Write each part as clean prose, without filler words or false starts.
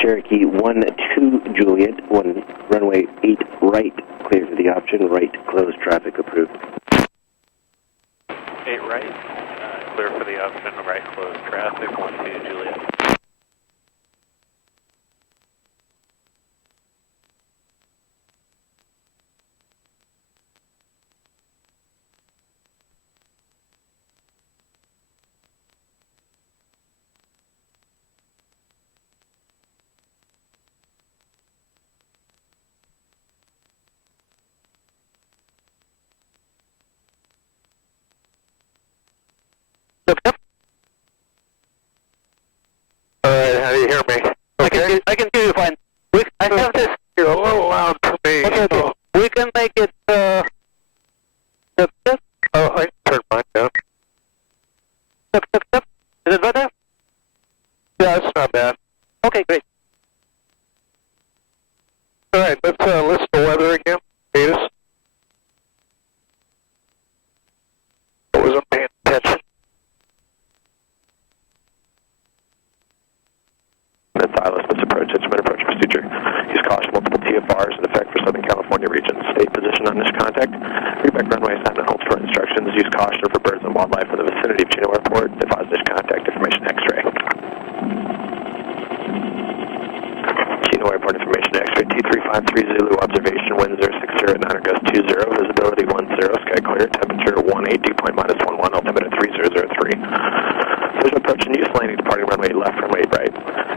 Cherokee 1-2 Juliet, runway 8 right, clear for the option, right closed traffic approved. 8 right, clear for the option, right closed traffic, 1-2 Juliet. Yep. Alright, how do you hear me? Okay. I can hear you fine. I have this. You're a little loud to me. Okay, okay. So. We can make it. Oh, I can turn mine down. Is it better? Yeah, it's not bad. Okay, great. Alright, let's list the weather again. Status. I wasn't paying attention. That's ILS, this approach, instrument approach procedure. Use caution, multiple TFRs in effect for Southern California region. State position on this contact. Reback runway assignment holds for instructions. Use caution for birds and wildlife in the vicinity of Chino Airport. Advise this contact information X-ray. Chino Airport information X-ray T353 Zulu observation. Wind 060 at 9 goes 20. Visibility 10. Sky clear. Temperature 18. Dew point -11. Altimeter 3003. There's an approach and use landing departing runway left, runway right.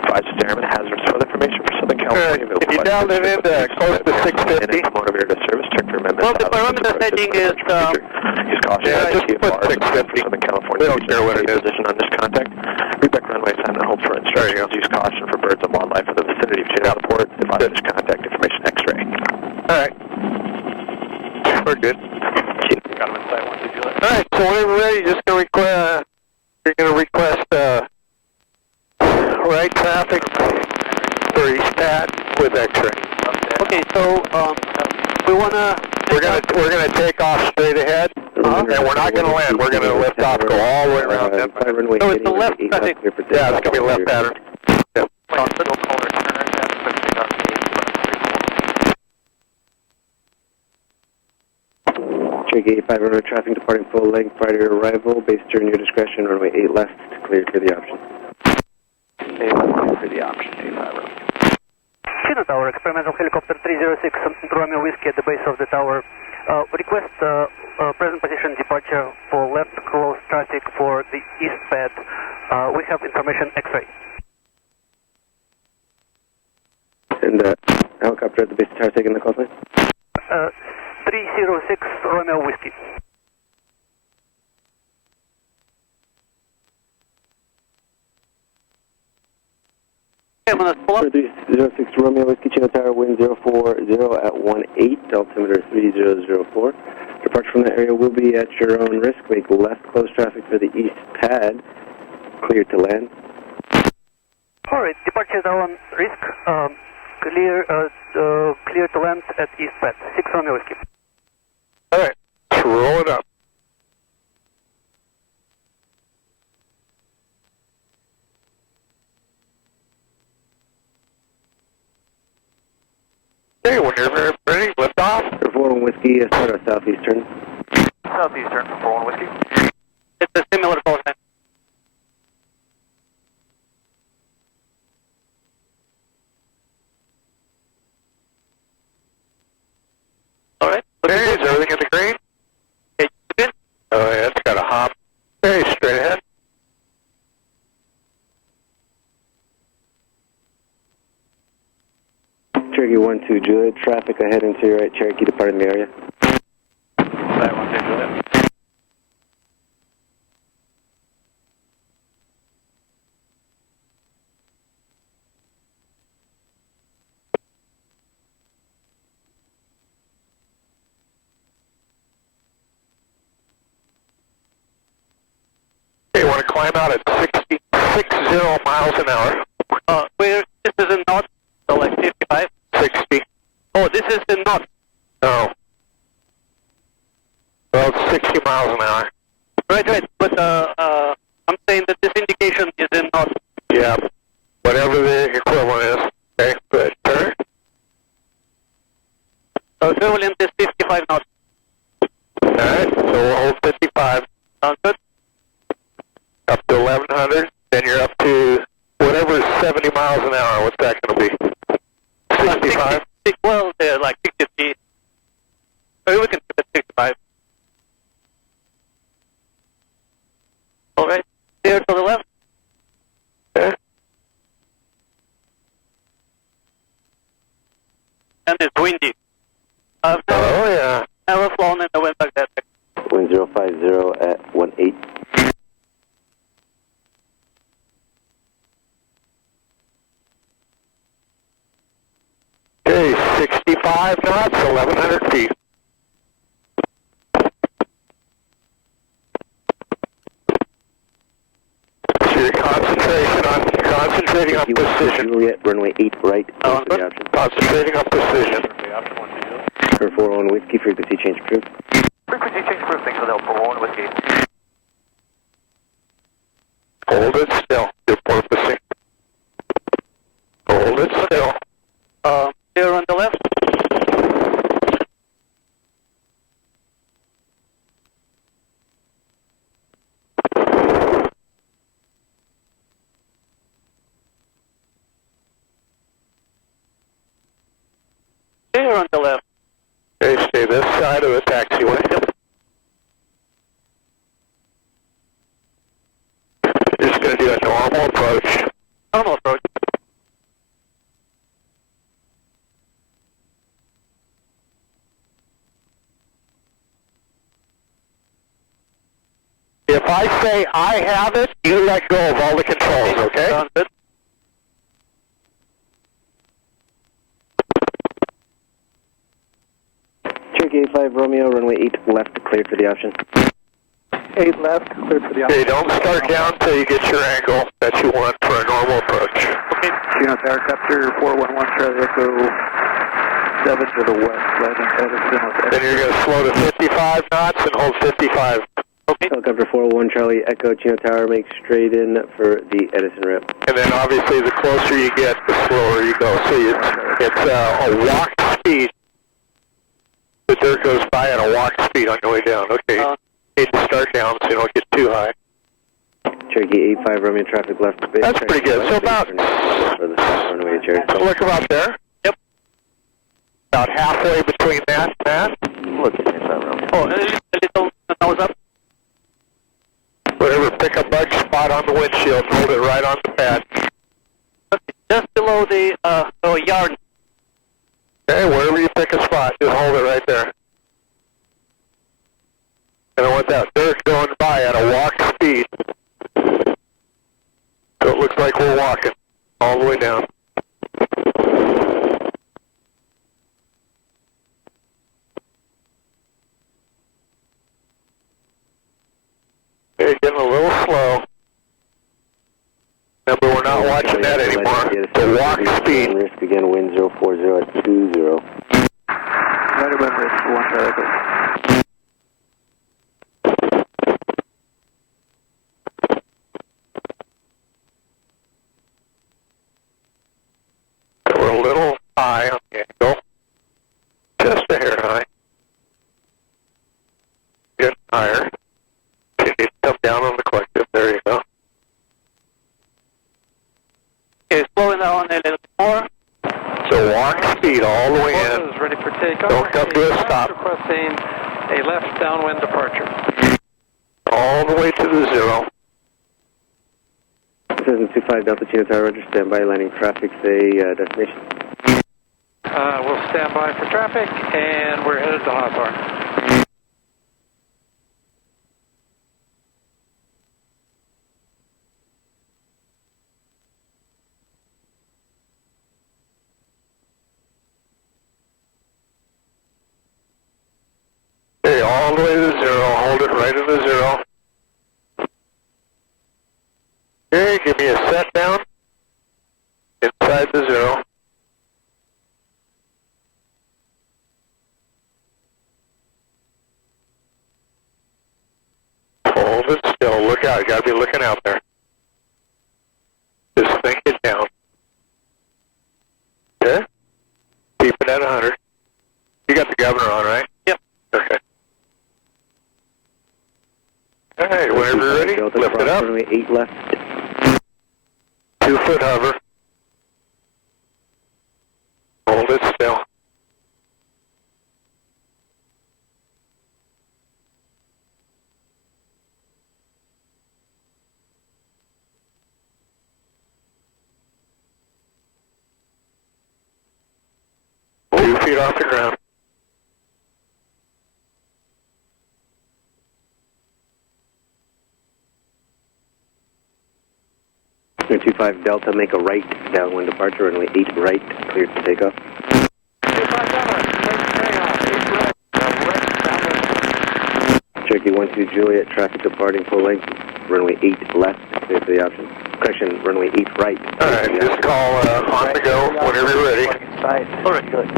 Advise Airman hazardous weather information for Southern California. If you dialed it in close to 650. Motivated to service, check for amendments. Well, the parameter setting is. Use caution. Yeah, just put 650. Southern California. We don't care what it is. Position on this contact. Reback runway assignment holds for instructions. Use caution for birds and wildlife in the vicinity of Chino Airport. Advise this contact information X-ray. Alright. We're good. Got him inside 1-2 Juliet. Alright, so when we're ready, just gonna request, you're gonna request right traffic for East Pat with X-ray. Okay, so we wanna. We're gonna take off straight ahead, and we're not gonna land. We're gonna lift off, go all the way around. So it's the left traffic. Yeah, it's gonna be left pattern. Yep. Signal caller, turn right down, switching up Cherokee 85 runway traffic departing full length prior to your arrival. Base turn your discretion, runway 8 left, clear for the option. 8 left, clear for the option, 85 right. Chino Tower, experimental helicopter 306 Romeo Whiskey at the base of the tower. Request present position departure for left close traffic for the east pad. We have information X-ray. And helicopter at the base of the tower taking the call sign? 306 Romeo Whiskey. Okay, I'm gonna pull up. 306 Romeo Whiskey, Chino Tower, wind 040 at 18, altimeter 3004. Departure from the area will be at your own risk. Make left close traffic for the east pad. Clear to land. Alright, departure is on risk. Clear to land at east pad. 6 Romeo Whiskey. Alright, let's roll it up. Okay, when you're ready, lift off. 41 Whiskey, start our southeastern. Southeastern, 41 Whiskey. It's a similar call sign. Alright. Okay, is everything in the green? Okay, good. Oh yeah, it's got a hop. Okay, straight ahead. Cherokee 12 Juliet, traffic ahead and to your right, Cherokee departing the area. Side 1-2 Juliet. Okay, you want to climb out at 60 miles an hour. Where this is in north, so like 55. 60. Oh, this is in north. No. Well, it's 60 miles an hour. Right, but I'm saying that this indication is in north. Yeah, whatever the equivalent is. 70 miles an hour. What's that going to be? 65? Well, like 60 feet. Maybe we can keep it 65. All right. There to the left. Okay. And it's windy. Oh, yeah. Never flown in the wind like that. Wind 050 at 18. Okay, 65 knots, 1,100 feet. So you're concentrating on precision. Juliet, runway 8 right, close to the option. Concentrating on precision. The option 120. For 401 Whiskey, frequency change approved. Frequency change proof, thanks for the help. 401 Whiskey. Hold it still. You're porpoising. Hold it still. There on the left. There on the left. Okay, stay this side of the taxiway. You're just going to do a normal approach. Normal approach. If I say I have it, you let go of all the controls, okay? Sounds good. Cherokee 85 Romeo, runway 8 left, cleared for the option. 8 left, cleared for the option. Okay, don't start down until you get your angle that you want for a normal approach. Okay. Chino Tower, Capture 411, Charlie Echo 7 to the west, landing Edison. Then you're going to slow to 55 knots and hold 55. Okay. Helicopter 401 Charlie Echo Chino Tower, make straight in for the Edison ramp. And then obviously the closer you get, the slower you go. So it's a walk speed. The dirt goes by at a walk speed on your way down. Okay, need to start down so you don't get too high. Cherokee 85 Romeo, traffic left. That's pretty good. So about, for the south runway, Cherokee. look about there. Yep. About halfway between that and that. Look at 85 Romeo. Oh, a little nose up. Whatever, pick a budge spot on the windshield, hold it right on the pad. Just below the yard. Okay, wherever you pick a spot, just hold it right there. And I want that dirt going by at a walk speed. So it looks like we're walking all the way down. Okay, getting a little slow. Remember, we're not watching that anymore. The walk speed. Risk again, wind 040 at 20. Right about this, 1 Charlie. We're a little high on the angle. Just a hair high. Getting higher. You need to come down on the collective. There you go. Okay, slowing down a little bit more. So walk speed all the way in. Is ready for takeoff. Don't come to a stop. Requesting a left downwind departure. All the way to the 0. 725 Delta Chino Tower, Roger, standby, landing traffic, say destination. We'll stand by for traffic, and we're headed to Hawthorne. Okay, all the way to the 0. Hold it right at the 0. Okay, give me a set down. Inside the 0. Hold it still. Look out. You got to be looking out there. Just think it down. Okay? Keep it at 100. You got the governor on, right? Yep. Okay. All right, whenever you're ready, Delta lift it up. runway 8 left. 2-foot hover. feet off the ground. 25 Delta, make a right, downwind departure, runway 8 right, cleared for takeoff. 25 Delta, takeoff, 8 right, downwind. Cherokee 12 Juliet, traffic departing full length, runway 8 left, clear for the option. Correction, runway 8 right. Alright, just call on the go whenever you're ready. Alright, good.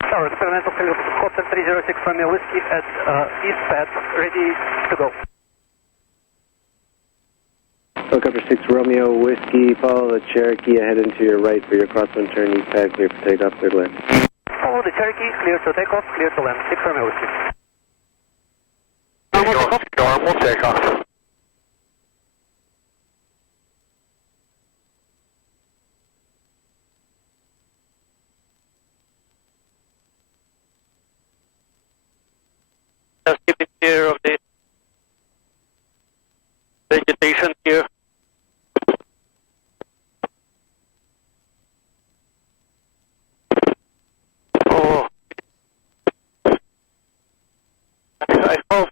Tower, experimental helicopter 306 Romeo Whiskey at east pad, ready to go. Helicopter 6 Romeo Whiskey, follow the Cherokee ahead into your right for your crosswind turn, east pad, clear for takeoff, clear to land. Follow the Cherokee, clear to takeoff, clear to land, 6 Romeo Whiskey. Normal takeoff. Just keep it clear of the vegetation here. Oh, I hope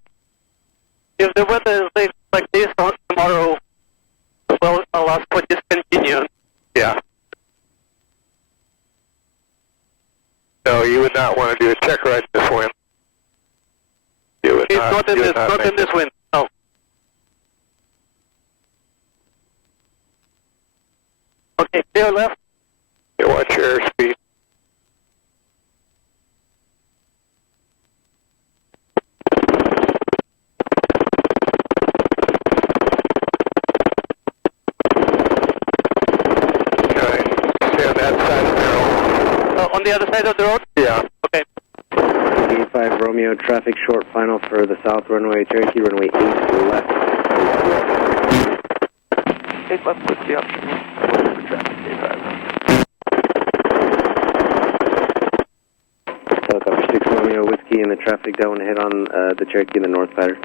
if the weather is like this on tomorrow, well, I'll ask for discontinue. Yeah. No, you would not want to do a check ride this wind. You would It's not in this wind. No. Okay, clear left. You watch your airspeed. Okay, stay on that side of the road. On the other side of the road? Yeah. Okay. 85 Romeo, traffic short final for the south runway, Cherokee, runway 8 left. 8 left, what's the option? Traffic, 85. Helicopter 6 Romeo Whiskey in the traffic down head on the Cherokee in the north pattern.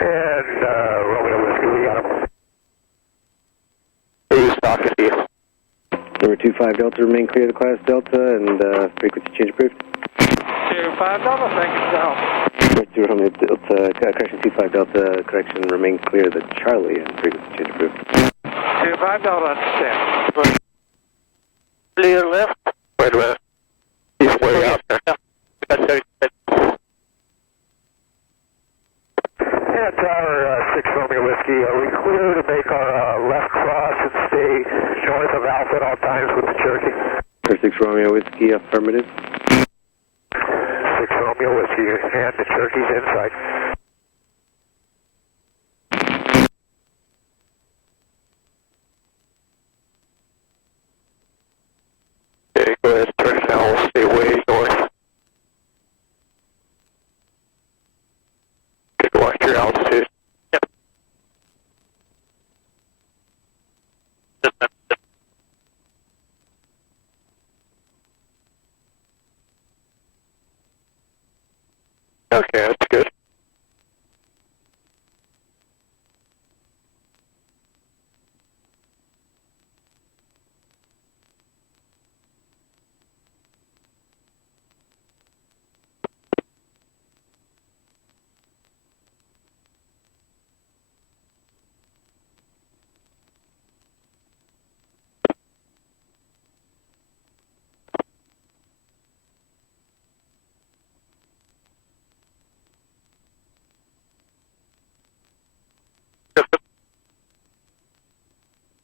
And Romeo Whiskey, we got him. Who's talking to you? Number 25 Delta, remain clear to class Delta and frequency change approved. 25 Delta, thank you, down. Number 2 Romeo Delta, correction 25 Delta, correction remain clear to Charlie and frequency change approved. 25 Delta, understand. Clear left. Wait a minute. He's way out there. Yeah. Yeah, Tower 6 Romeo Whiskey, are we clear to make our left cross and stay north of Alpha at all times with the Cherokee? Number 6 Romeo Whiskey, affirmative. 6 Romeo Whiskey, and the Cherokee's inside. Okay, go ahead, turn it now, we'll stay way north. Good, watch your altitude. Yep. Okay, that's good.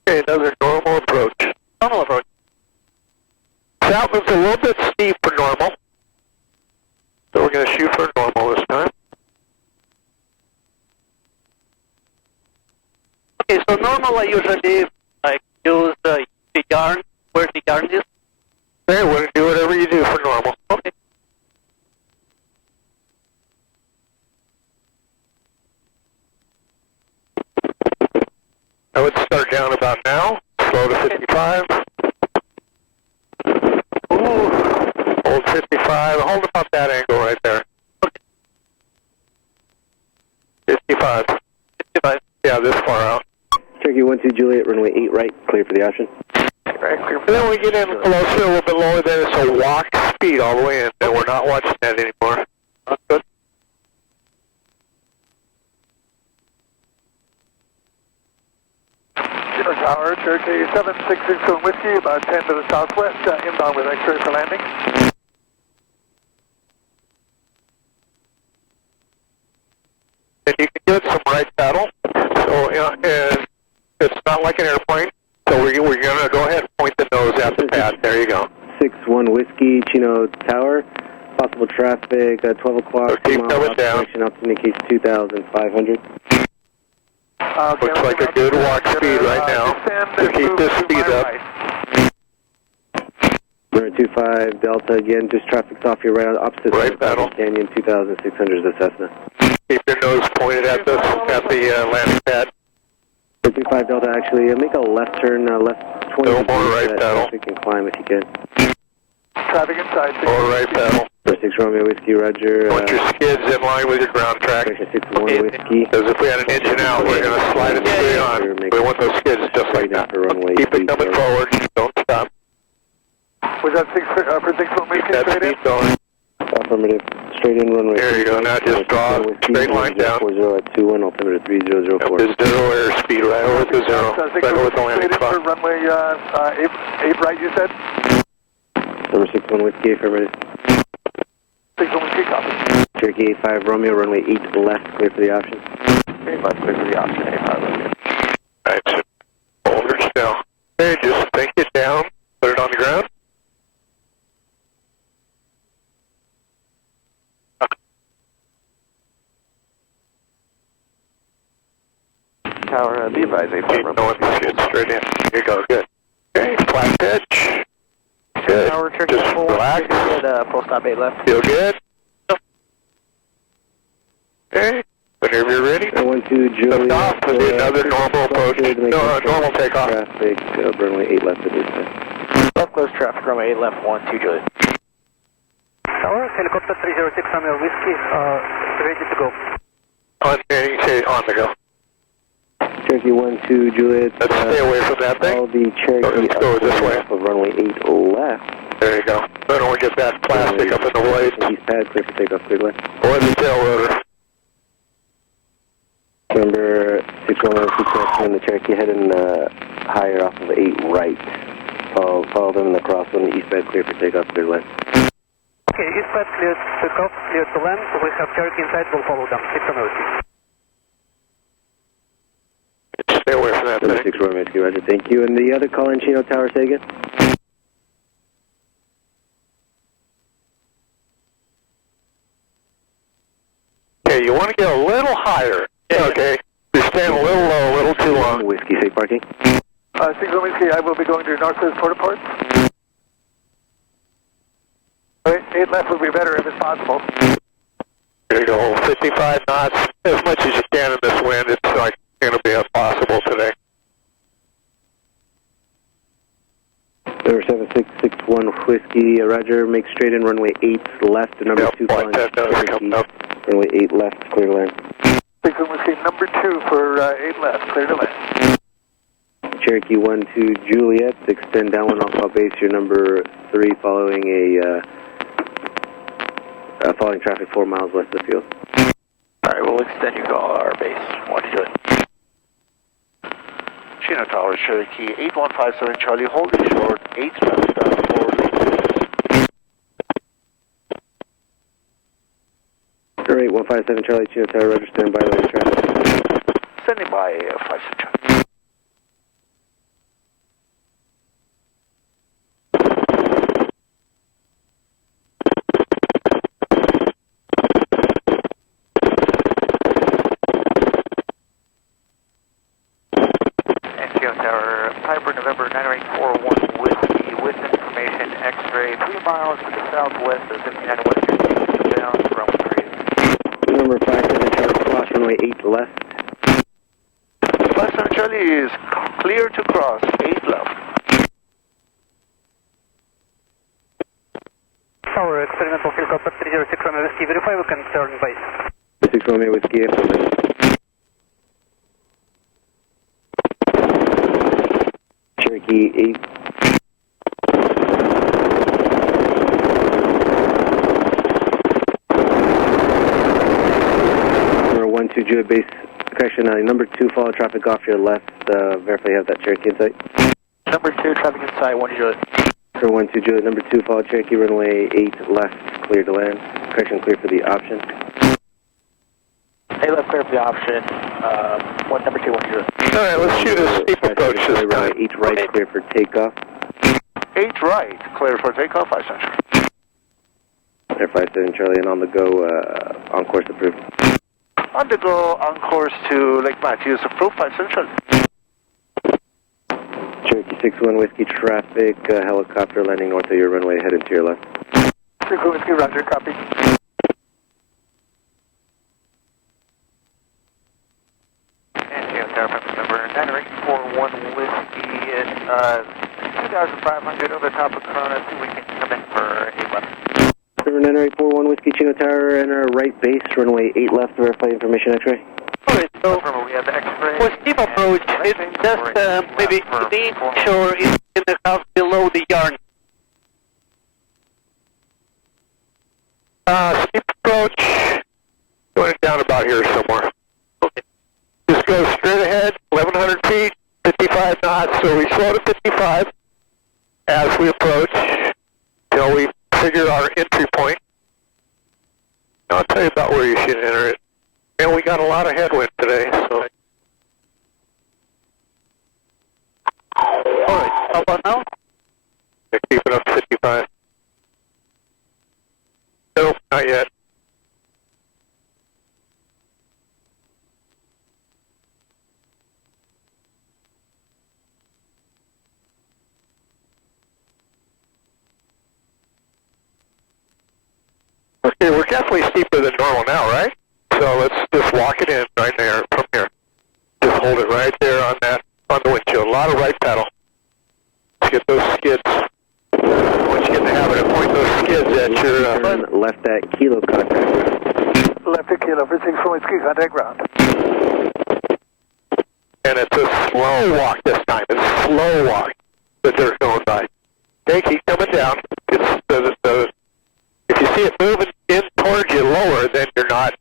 Okay, another normal approach. Normal approach. That was a little bit steep for normal. So we're going to shoot for normal this time. Okay, so normal I usually like use the yarn, where the yarn is. Okay, we're going to do whatever you do for normal. Okay. I would start down about now. Slow to 55. Ooh, hold 55. Hold about that angle right there. 55. 55. Yeah, this far out. Cherokee 12 Juliet, runway 8 right, clear for the option. Right, clear. And then we get in closer, a little bit lower, then it's a walk speed all the way in, and we're not watching that anymore. That's good. Chino Tower, Cherokee 766 on Whiskey, about 10 to the southwest, inbound with X-ray for landing. And you can give it some right pedal, so and it's not like an airplane, so we're going to go ahead and point the nose at the pad. There you go. 61 Whiskey, Chino Tower, possible traffic, 12 o'clock, So keep coming down. Altitude indicates 2,500. Looks like a good walk speed right now. So keep this speed up. Runway 25 Delta, again, just traffic's off your right, opposite Right pedal. Canyon, 2,600 is the Cessna. Keep your nose pointed at the landing pad. 25 Delta, actually, make a left turn, left 20 No more degrees right so that pedal. traffic can climb if you can. Traffic inside. Or right pedal. 6 Romeo Whiskey, Roger. Want your skids in line with your ground track. 61 Whiskey. Because if we had an engine out, we're going to slide it straight on. We want those skids just like that. Keep it coming forward. Don't stop. Was that for 61 Whiskey? Keep that straight in? speed going. Affirmative. Straight in runway. There you go. Now just draw a straight line down. 40 at 21, altimeter 3004. There's zero airspeed right over the zero. Right over the landing straight in for spot. runway 8 right, you said? Number 61 Whiskey, affirmative. 61 Whiskey, copy. Cherokee 85 Romeo, runway 8 left, clear for the option. 8 left, clear for the option, 85 Romeo. Alright, so hold her still. Okay, just take it down, put it on the ground. Tower, be advised, 85 Keep going, shit straight in. Here you go, good. Okay, flat pitch. Good. Tower, Just relax. Full stop 8 left. Feel good? Okay, whenever you're ready. 12 Juliet. Lift off, we'll do another normal approach. No, normal takeoff. Traffic, runway 8 left at this time. Left close traffic, runway 8 left, 12 Juliet. Tower, helicopter 306 Romeo Whiskey, ready to go. On, and you say on the go. Cherokee 12 Juliet. Let's stay away from that All thing. the Cherokee Let's go this way. off of runway 8 left. There you go. I don't want to get that plastic up in the waist. East pad, clear for takeoff, clear left. Or the tail rotor. Remember 6116 and the Cherokee heading higher off of 8 right. Follow them in the cross on the east pad, clear for takeoff, clear left. Okay, east pad cleared to takeoff, cleared to land. We have Cherokee inside, we'll follow them. 6 on Whiskey. Stay away from that Number thing. 6 Romeo Whiskey, Roger, thank you. And the other call in Chino Tower, say again? Okay, you want to get a little higher. Okay. You're staying a little low, a little too long. Whiskey, safe parking. 61 Whiskey, I will be going to Northwest Portaport. 8 left would be better if it's possible. There you go, 55 knots, as much as you can in this wind. It's like going to be impossible today. Number 7661 Whiskey, Roger, make straight in runway 8 left, number Yep, 2 like calling that, nose Cherokee, coming up. runway 8 left, clear to land. 61 Whiskey, number 2 for 8 left, clear to land. Cherokee 12 Juliet, extend downwind off our base, your number 3 following following traffic 4 miles west of the field. Alright, we'll extend your call, our base, 1 Juliet. Chino Tower, Cherokee 8157 Charlie, holding short, 8 left, forward. All right, 157 Charlie, Chino Tower, Roger, stand by, lane traffic. Standing by, 57 Charlie. Chino Tower, Piper, November 9841 Whiskey, with information, X-ray, 3 miles to the southwest of 59 West, down from 3. Number 57 Charlie, cross runway 8 left. 57 Charlie is clear to cross, 8 left. Tower, experimental helicopter 306 Romeo Whiskey, verify we can turn base. 6 Romeo Whiskey, affirmative. Cherokee 8. Number 12 Juliet base, correction, number 2, follow traffic off your left, verify you have that Cherokee in sight. Number 2, traffic in sight, 1 Juliet. Number 12 Juliet, number 2, follow Cherokee, runway 8 left, clear to land. Correction, clear for the option. 8 left, clear for the option. Number 2, 1 Juliet. All right, let's shoot a steep approach this time. Runway 8 right, clear for takeoff. 8 right, clear for takeoff, 5 Central. Air 57 Charlie, and on the go, on course approved. On the go, on course to Lake Matthews, approved, 5 Central. Cherokee 61 Whiskey traffic, helicopter landing north of your runway, headed to your left. 61 Whiskey, roger, copy. And Chino Tower, number 9841 Whiskey at 2,500 over the top of Corona, so we can come in for 8 left. Number 9841 Whiskey Chino Tower, enter right base, runway 8 left, verify information X-ray. Alright, so We have the X-ray. for steep approach, it's just maybe the shore is in the house below the yarn. Steep approach, going down about here somewhere. Okay. Just go straight ahead, 1,100 feet, 55 knots, so we slow to 55 as we approach till we figure our entry point. I'll tell you about where you should enter it. And we got a lot of headwind today, so. Alright, how about now? Yeah, keep it up to 55. Nope, not yet. Okay, we're definitely steeper than normal now, right? So let's just walk it in right there from here. Just hold it right there on the windshield. A lot of right pedal. Let's get those skids. Once you get in the habit of pointing those skids at your... Turn left at Kilo contact ground. Left at Kilo for 61 Whiskey, contact ground. And it's a slow walk this time. It's a slow walk that they're going by. Okay, keep coming down. If you see it moving in towards you lower, then you're not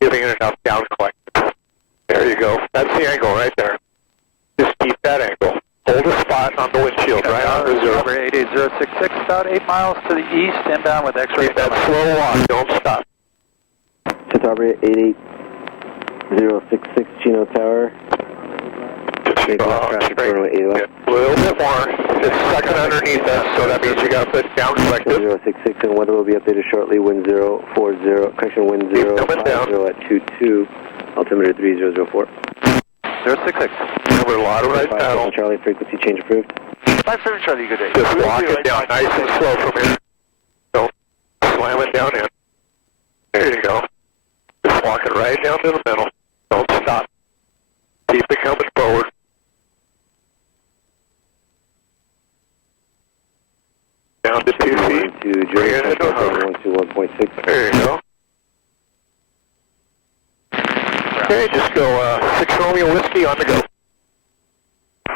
giving it enough down collection. There you go. That's the angle right there. Just keep that angle. Hold a spot on the windshield, right on the zero. Number 88066, about 8 miles to the east, inbound with X-ray. Keep that slow walk. Don't stop. Tower 88066 Chino Tower. Make left traffic for runway 8 left. A little bit more. It's sucking underneath us, so that means you got to put down collective. 066, and weather will be updated shortly. Wind 040, correction, wind 050 at 22, altimeter 3004. 066. Remember, a lot of right 57 pedal. Charlie, frequency change approved. 57 Charlie, good day. Just walk it down nice and slow from here. Don't slam it down in. There you go. Just walk it right down to the middle. Don't stop. Keep it coming forward. Down to 2 feet. To Bring it into a hover. 121.6. There you go. Okay, just go 6 Romeo Whiskey on the go.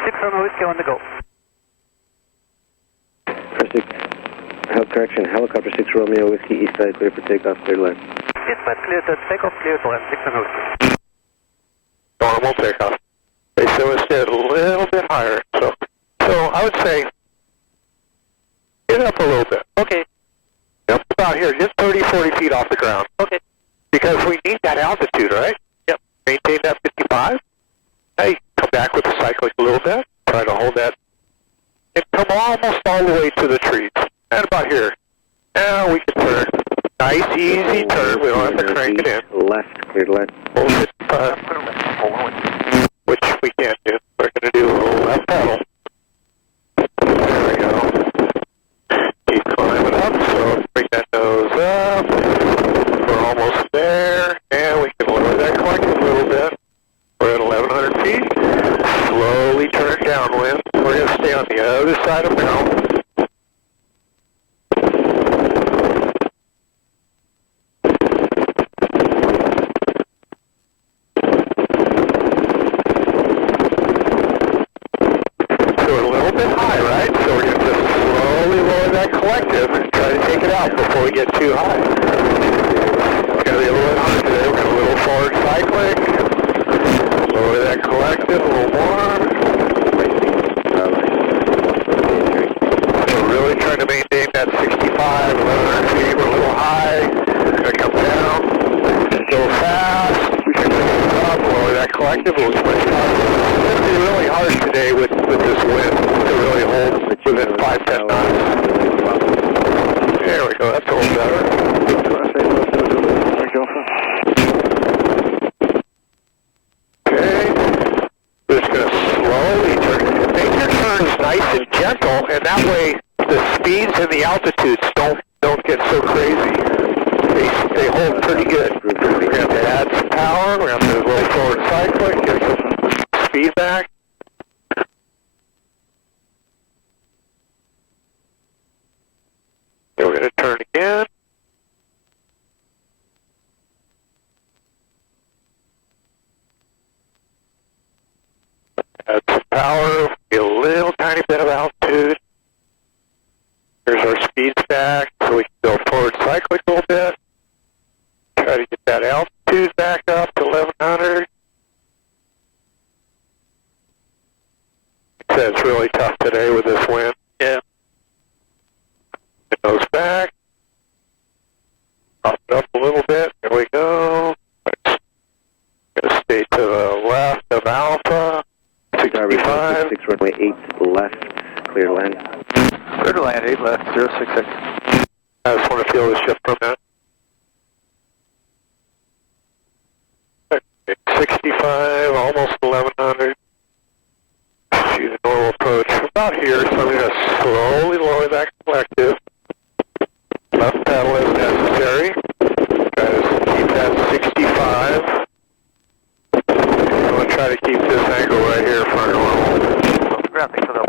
6 Romeo Whiskey on the go. Correction, helicopter 6 Romeo Whiskey, east side, clear for takeoff, clear to land. East side clear to takeoff, clear to land, 6 Romeo Whiskey. Normal takeoff. Okay, so it's a little bit higher. So I would say get up a little bit. Okay. Up about here, just 30, 40 feet off the ground. Okay. Because we need that altitude, right? Yep. Maintain that 55. Hey, come back with the cyclic a little bit. Try to hold that. And come almost all the way to the trees. And about here. Now we can turn. Nice, easy turn. We don't have to crank it in. Left, clear to land. Hold it, which we can't do. We're going to do a little left pedal. There we go. Keep climbing up, so bring that nose up. We're almost there, and we can lower that collective a little bit. We're at 1,100 feet. Slowly turn downwind. We're going to stay on the other side of now. cyclic. Lower that collective a little more. So really trying to maintain that 65, 1100 feet. We're a little high. Gonna come down. Go fast. We can up, lower that collective a little 25. It's gonna be really harsh today with this wind to really hold within 5-10 knots. There we go. That's a little better. Okay, we're just going to slowly turn. Make your turns nice and gentle, and that way the speeds and the altitudes don't get so crazy. They hold pretty good. We're going to have to add some power. We're going to have to roll forward cyclic, get some speed back. Then we're going to turn again. Add some power, get a little tiny bit of altitude. Here's our speed back, so we can go forward cyclic a little bit. Try to get that altitude back up to 1100. It's really tough today with this wind. Yeah. Get those back. Pop it up a little bit. There we go. Gonna stay to the left of Alpha. 65. 6 runway 8 left, clear to land. Clear to land, 8 left, 066. I just want to feel the shift from that. 65, almost 1100. Shoot a normal approach about here, so I'm going to slowly lower that collective. Left pedal as necessary. Try to keep that 65. I'm going to try to keep this angle right here for normal. Grounding for the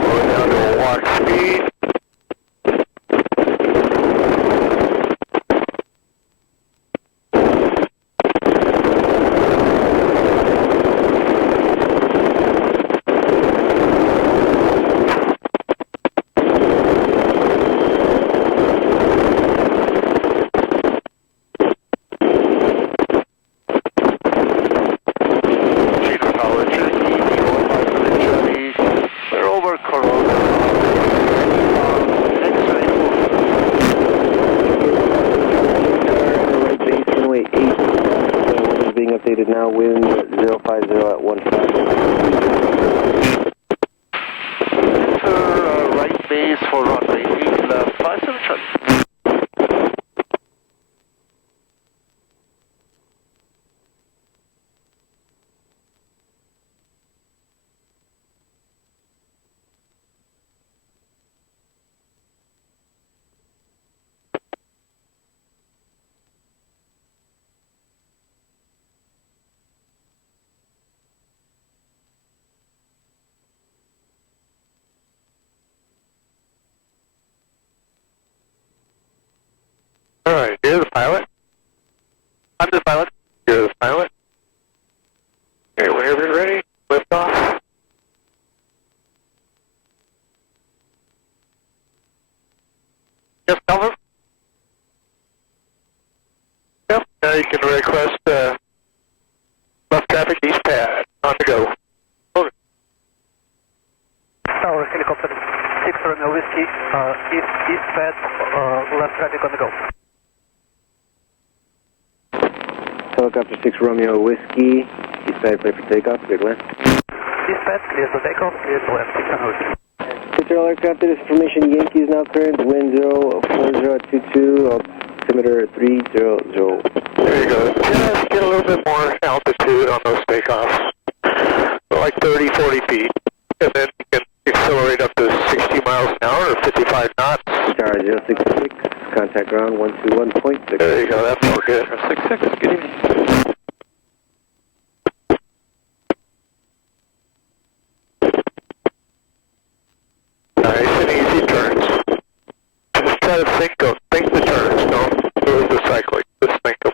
Slow down to a walk speed. Now wind 050 at 15. Enter right base for runway 8 left, 57 Charlie. All right, here's the pilot. I'm the pilot. Here's the pilot. Okay, whenever you're ready, lift off. Yes, Calvin? Yep, now you can request left traffic east pad. On to go. Over. Tower, helicopter 6 Romeo Whiskey, east pad, left traffic on the go. Helicopter 6 Romeo Whiskey, east side clear for takeoff, clear to land. East pad, clear to takeoff, clear to land, 600. Control aircraft, this information, Yankees now current, wind 04022, altimeter 300. There you go. Just get a little bit more altitude on those takeoffs. Like 30, 40 feet. And then you can accelerate up to 60 miles an hour or 55 knots. Tower 066, contact ground 121.6. There you go, that's all good. 66, good evening. Nice and easy turns. Just try to think the turns, don't do the cycling, just think them.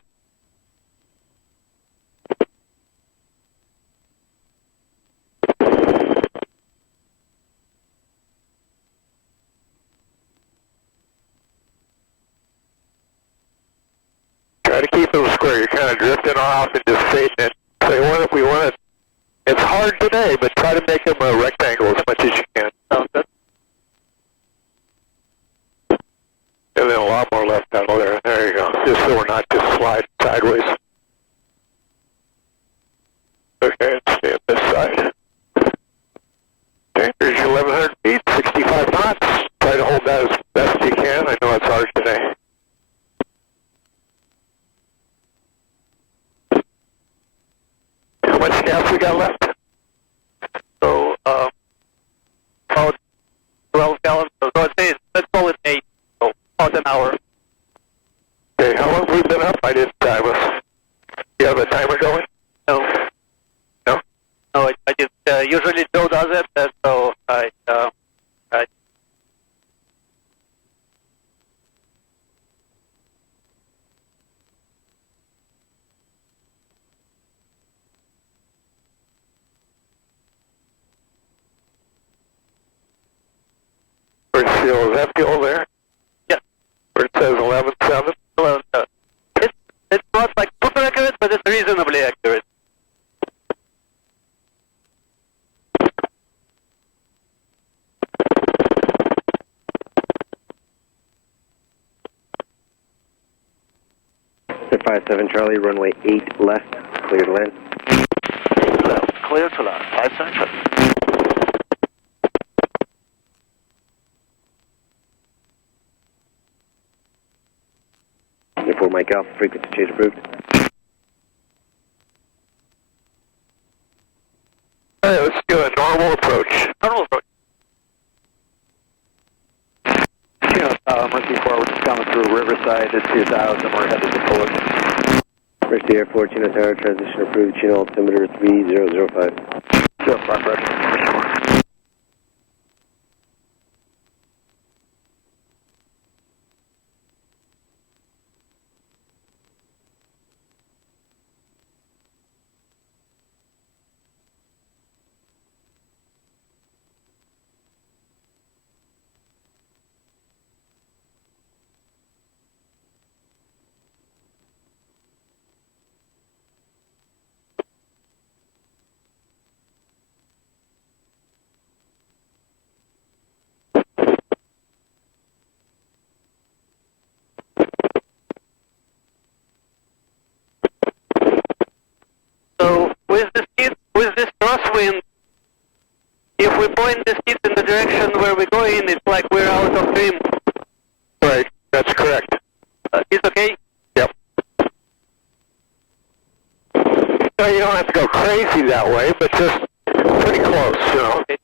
Try to keep them square. You're kind of drifting off and just fading it. So we want it. It's hard today, but try to make them a rectangle as much as you can. Sounds good. And then a lot more left pedal there. There you go. Just so we're not just sliding sideways. Okay, let's stay on this side. Okay, here's your 1100 feet, 65 knots. Try to hold that as best you can. I know it's hard today. How much gas we got left? So, about 12 gallons. So I'd say, let's call it 8. So, about an hour. Okay, how long have we been up? I didn't time us. You have a timer going? No. No? No, I just, usually Joe does it, and so I Where's fuel? Is that fuel there? Yeah. Where it says 11.7? 11. It's not like super accurate, but it's reasonably accurate. Clear 57 Charlie, runway 8 left, clear to land. 8 left, clear to land. 57 Charlie. Airport Mike Alpha, frequency change approved. All right, let's do a normal approach. Normal approach. Chino, Monkey 4, we're just coming through Riverside at 2000. We're headed to Fullerton. Mercy Airport, Chino Tower, transition approved, Chino altimeter 3005. 05, Roger. So with this crosswind, if we point the seat in the direction where we're going, it's like we're out of trim. Right, that's correct. It's okay? Yep. No, you don't have to go crazy that way, but just pretty close, you know. Okay.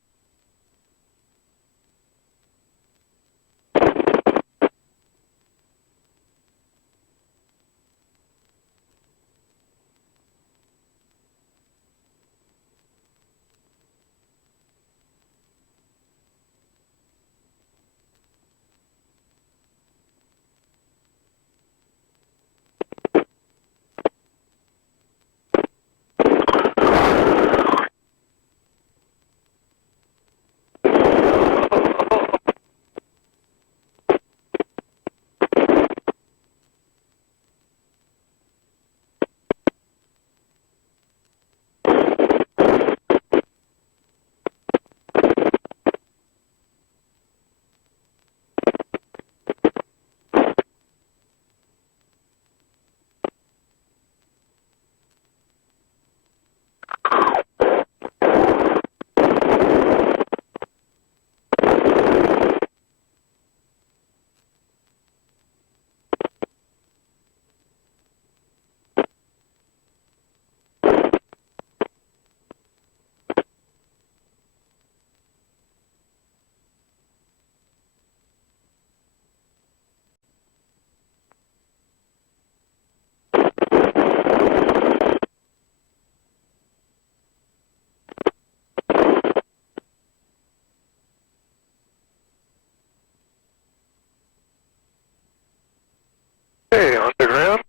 Hey, underground.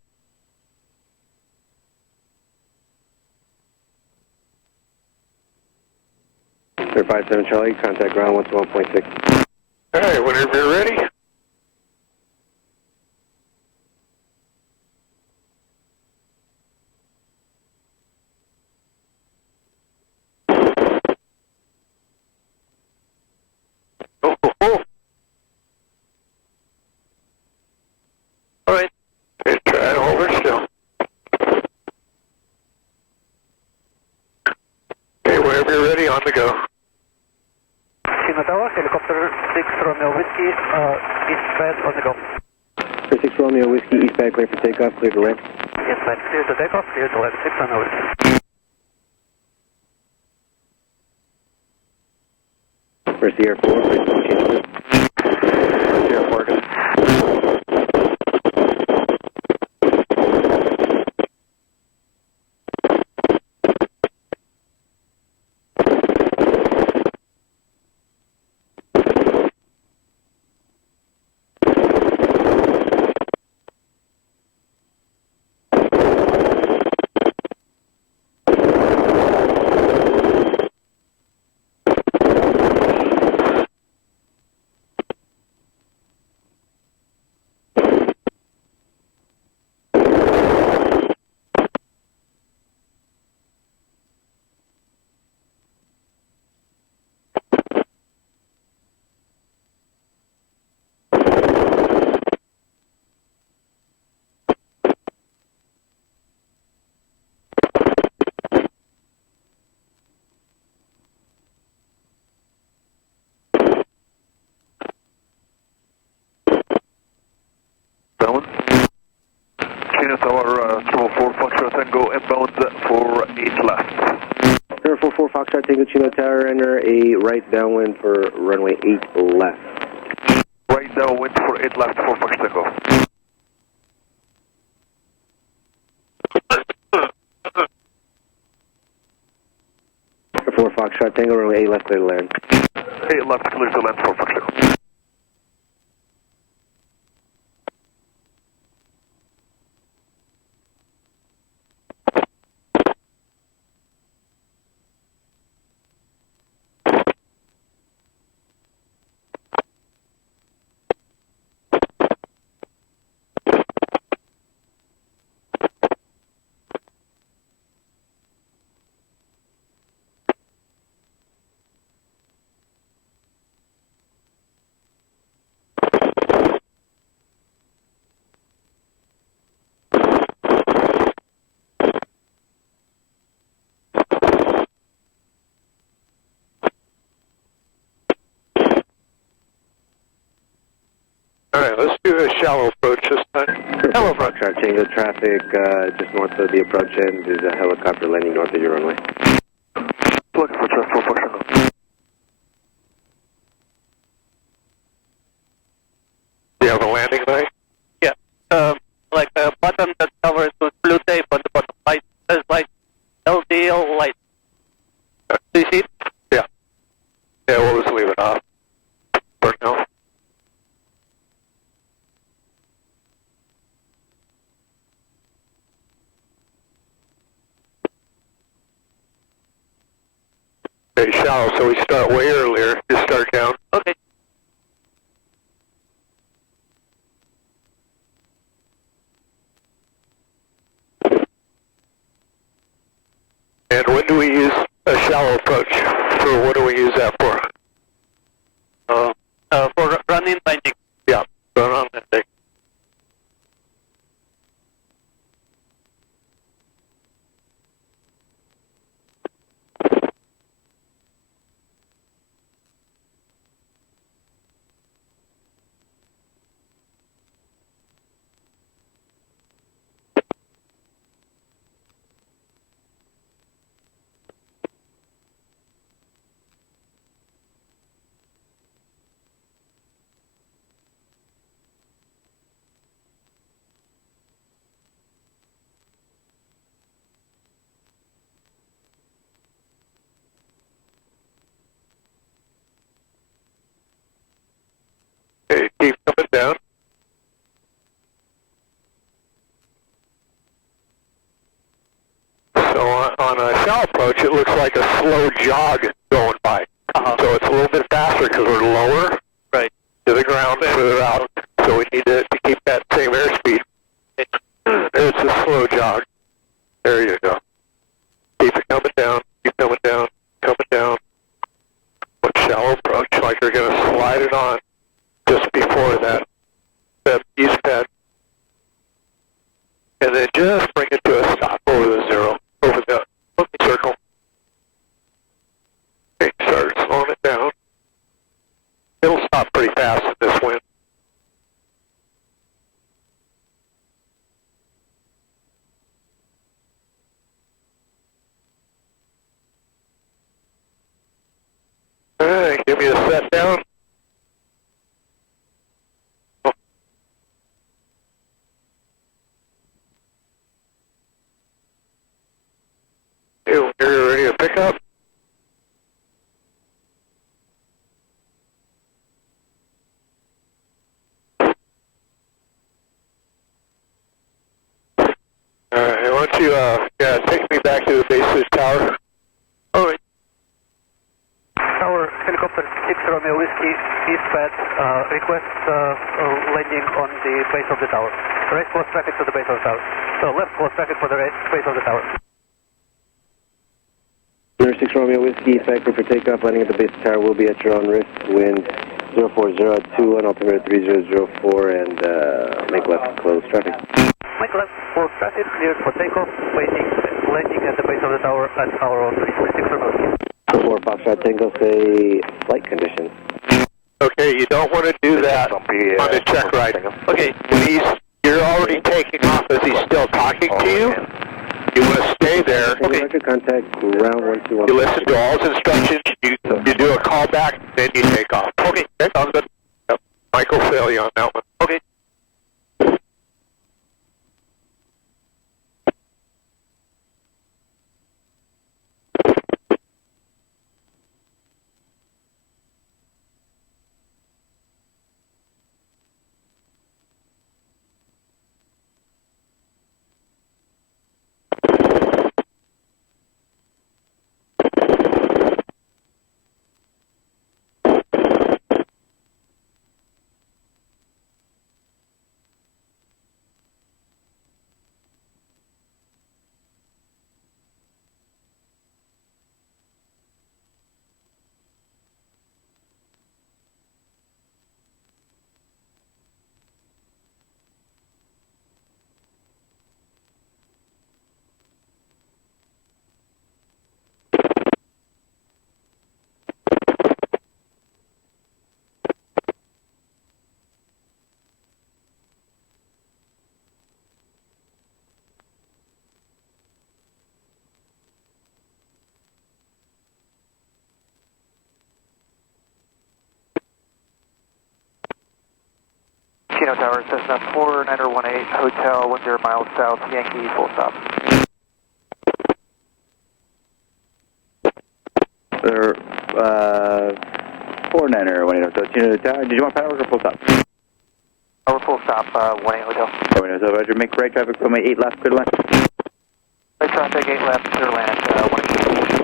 Clear 57 Charlie, contact ground 121.6. All right, whenever you're ready. 6 Romeo Whiskey, eastbound, clear for takeoff, clear to land. Eastbound, clear to takeoff, clear to land, 6 Romeo Whiskey. First Sierra 4, please Chino. Sierra 4, good. Chino Tower, 4 Foxtrot Tango, inbound for 8 left. 044 Foxtrot Tango Chino Tower, enter a right downwind for runway 8 left. Right downwind for 8 left for Fox Tango. For Foxtrot Tango, runway 8 left, clear to land. 8 left, clear to land for Fox Tango. Alright, let's do a shallow approach this time. Hello, Foxtrot Tango traffic just north of the approach end is a helicopter landing north of your runway. Looking for traffic for Fox Tango. Do you have a landing light? Yeah, like the bottom that covers with blue tape on the bottom light, there's like LDL light. Do you see it? Yeah. Yeah, we'll just leave it off for now. Okay, shallow, so we start way earlier. Just start down. Okay. And when do we use a shallow approach? For what do we use that for? For running binding. Yeah, run on that thing. Okay, keep coming down. So on a shallow approach, it looks like a slow jog going by. So it's a little bit faster because we're lower to the ground, further out. So we need to keep that same airspeed. It's a slow jog. There you go. Keep it coming down. Keep coming down. Coming down. With shallow approach, like you're going to slide it on just before that east pad. And then just bring it to a stop over the zero, over the circle. Okay, start slowing it down. It'll stop pretty fast in this wind. Alright, give me a set down. You're ready to pick up? Alright, why don't you, take me back to the base of the tower. Alright. Tower, helicopter 6 Romeo Whiskey, east pad, request landing on the base of the tower. Right close traffic to the base of the tower. So left close traffic for the base of the tower. 6 Romeo Whiskey, factory for takeoff, landing at the base of the tower will be at your own risk. Wind 04021, altimeter 3004, and make left close traffic. Make left close traffic, cleared for takeoff, waiting, landing at the base of the tower at our own risk. 6 Romeo Whiskey. 4 Foxtrot Tango, say flight conditions. Okay, you don't want to do that on the check ride. Okay, you're already taking off as he's still talking to you. You want to stay there. Okay. Contact ground 121. You listen to all his instructions. You do a call back, then you take off. Okay, that sounds good. Yep. Michael fail you on that one. Okay. Chino Tower, Cessna 4918, Hotel 10 miles south, Yankee, full stop. Sir, 4918 Hotel, Chino Tower. Did you want power or full stop? Our full stop, 18 Hotel. 18 Hotel, Roger. Make right traffic from 8 left, clear to land. Right traffic, 8 left, clear to land, 18.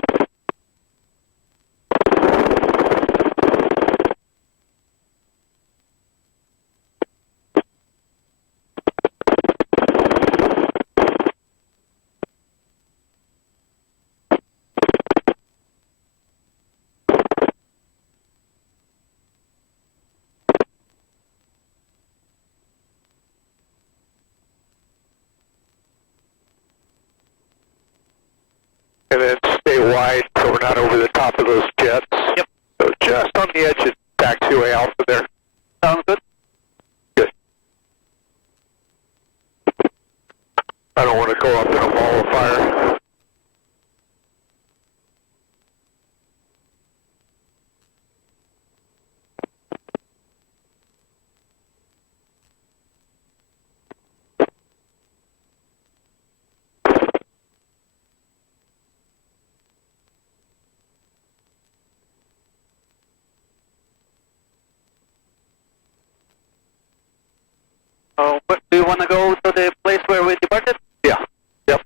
And then stay wide so we're not over the top of those jets. Yep. So just on the edge of taxiway alpha there. Sounds good? Good. I don't want to go up in a ball of fire. Do you want to go to the place where we departed? Yeah. Yep.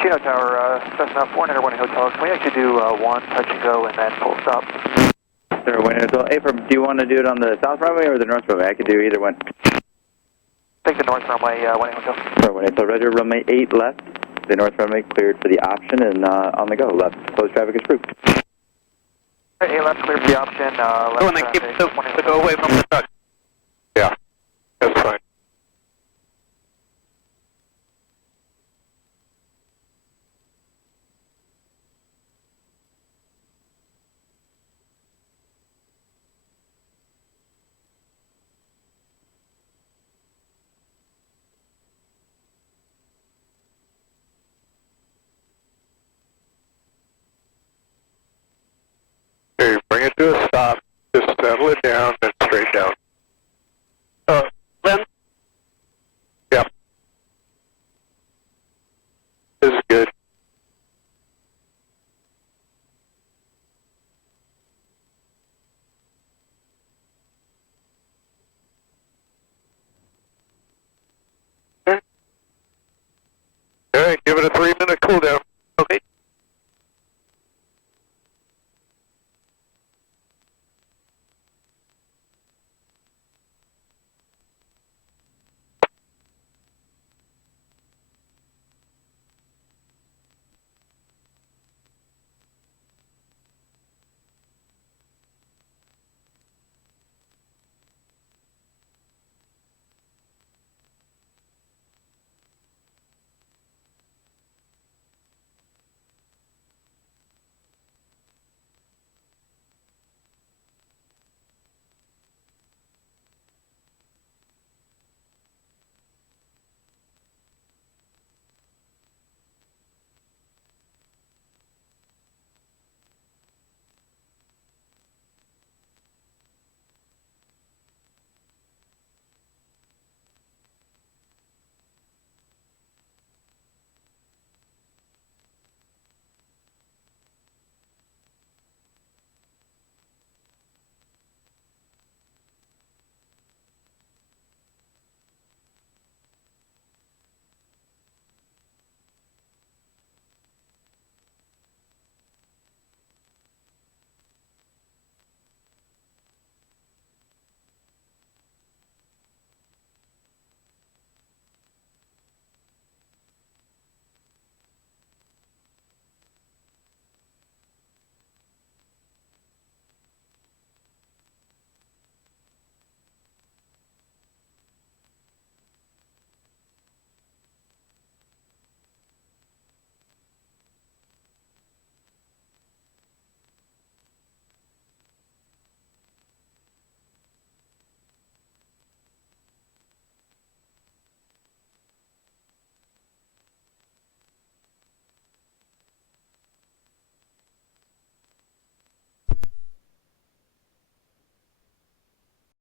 Chino Tower, Cessna 418 Hotel. Can we actually do one touch and go and then full stop? Sir, 18 Hotel. Hey, do you want to do it on the south runway or the north runway? I could do either one. Take the north runway, 18 Hotel. Sir, 18 Hotel, Roger. Runway 8 left. The north runway cleared for the option and on the go. Left closed traffic is approved. Right, 8 left, clear for the option. Left want to keep traffic, to go away from the truck. Yeah, that's fine. Okay, bring it to a stop. Just settle it down and straight down. Then? Yeah. This is good. Okay. All right, give it a 3-minute cool down.